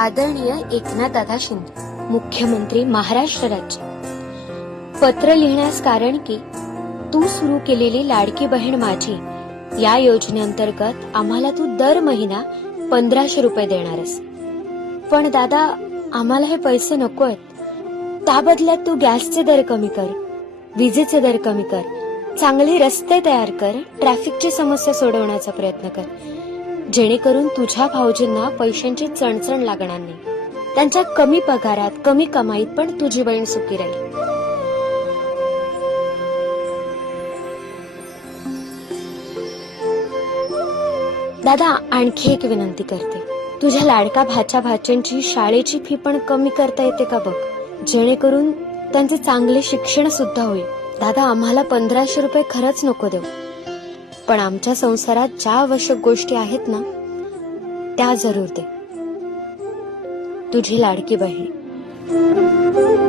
आदरणीय दादा शिंदे मुख्यमंत्री महाराष्ट्र राज्य पत्र लिहिण्यास कारण की तू सुरू केलेली लाडकी बहीण माझी या योजनेअंतर्गत आम्हाला तू दर महिना पंधराशे रुपये देणारस पण दादा आम्हाला हे पैसे नको आहेत त्याबदल्यात तू गॅसचे दर कमी कर विजेचे दर कमी कर चांगले रस्ते तयार कर ट्रॅफिकची समस्या सोडवण्याचा प्रयत्न कर जेणेकरून तुझ्या भाऊजींना पैशांची चणचण लागणार नाही त्यांच्या कमी पगारात कमी कमाईत पण तुझी बहीण सुखी राहील दादा आणखी एक विनंती करते तुझ्या लाडका भाच्या भाच्यांची शाळेची फी पण कमी करता येते का बघ जेणेकरून त्यांचे चांगले शिक्षण सुद्धा होईल दादा आम्हाला पंधराशे रुपये खरंच नको देऊ पण आमच्या संसारात ज्या आवश्यक गोष्टी आहेत ना त्या जरूर दे तुझी लाडकी बहीण